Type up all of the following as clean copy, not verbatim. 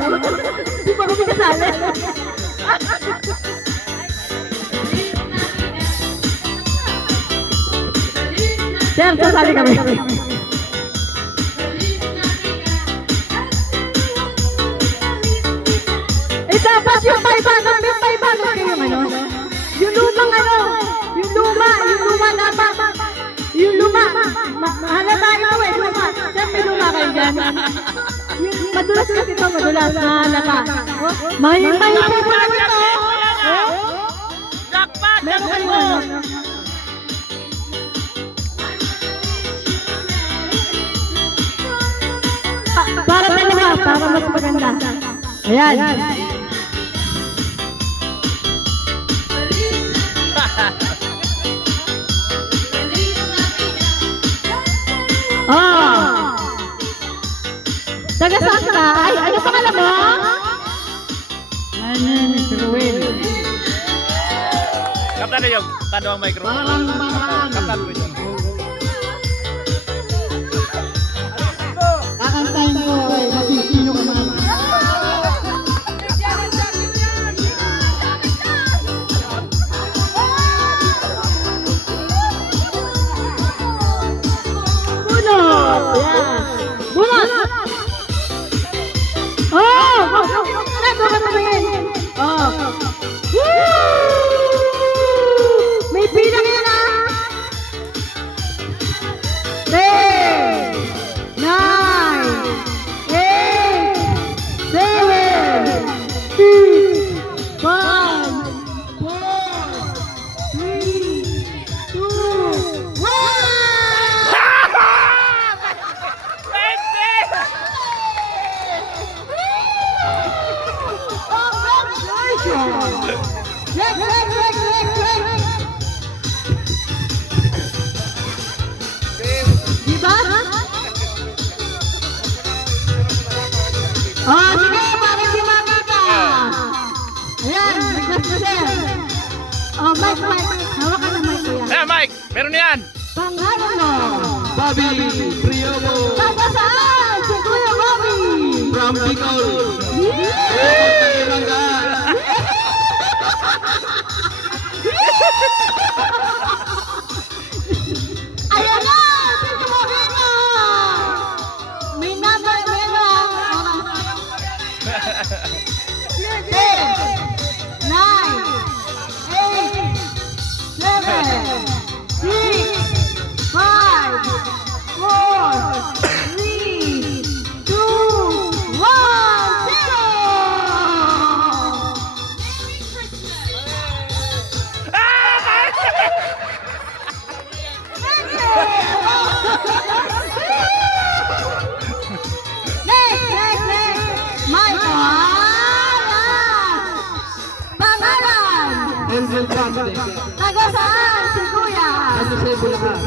Di ba kami kasali? Sir, sasali kami. Dapat yung 500, may 500 kayong ano? Yung lumang ano? Yung luma dapat. Yung luma. Halata ito eh, luma. Sir, may luma kayo dyan. Yung madulas kasi ito, madulas na halata. May po po ito. Jackpot! Meron kayo ano? Para dalawa, para mas maganda. Ayan. Oh. Taga saan ka? Ay, ano pangalan mo? My name is Ruel. Kaptan na yung tando ang microphone. Parang mamaan. Kaptan po yun. Kakantayin ko ay masisino ka man. Bunot! Yan! Bunot! Oh! Oh! May bilang yan ah! 10, 9, 8, 7, 6, 5, 4, 3, 2, 1! Diba? Oh, sige, para si Mami ka. Ayan, nagkas na sir. Oh, Mike. Hawakan na Mike ko yan. Eh, Mike! Meron yan! Pangalan mo. Bobby Priomo Taga saan? Si Kuya Bobby. from Bicol. Ayan na! Sige mo dito! May number, meron. 10, 9, 8, 7, 6, 5, 4, 3, 2, 1, 0! Next! My pangalan! Enzel Grande. Taga saan si Kuya? Ano sa Bulacan?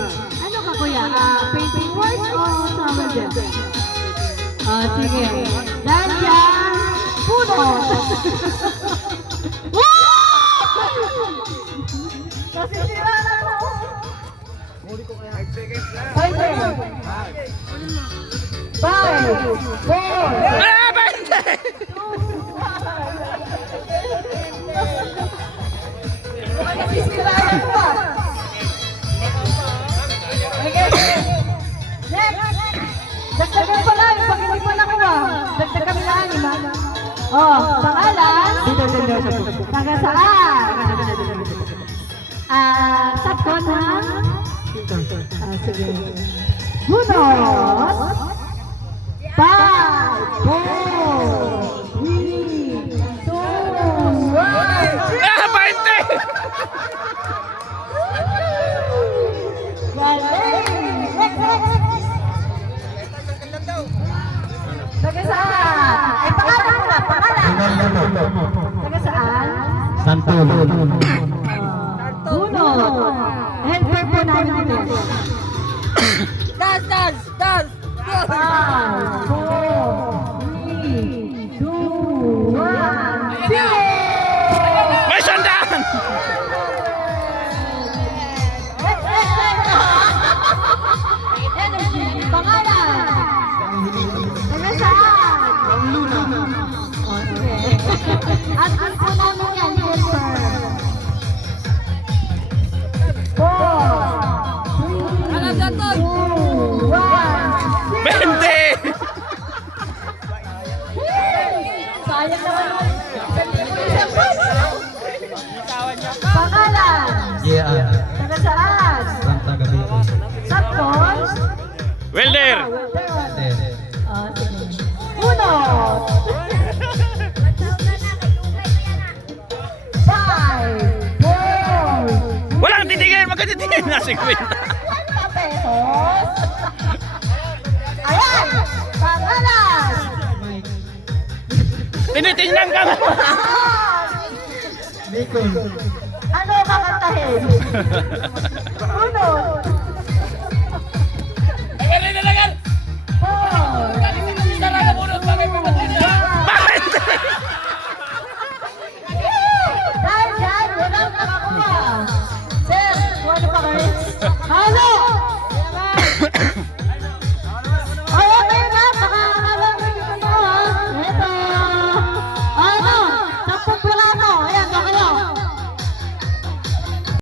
Ano ka Kuya? Painting works o summer jam? Sige. Dahil yan, puno! Nasisira na po! 5, 4, Ah, 20! nasisiraan ko ba? Next! Dagdagan pa lang, pag hindi pa nakuha. Dagdagan pa lang, iba? Oh, pangalan? Taga saan? Sapon ha? Sige. Bunot! 5, 4, 3, 2, 1, 0! Ah, 20! Taga saan? Ay, pangalan mo na, pangalan. Taga saan? Santulo. Uno. Helper po namin ito. Dance! 5, 4, 3, 2, 1, sige! May sandaan! Pangalan. Taga saan? Luna. O, sige. At ang po namin yan, Jennifer. 4, 3, 2, 1. 20! Sayang naman. Pangalan. Yeah. Taga saan? From Tagabito. Tapos? Welder! Ah, sige. Uno. 5, 4, Walang titigil! Magkatitigil na 50! 50 pesos. Ayan! Pangalan! Tinitingnan ka nga! Nicole. Ano kakantahin? Uno,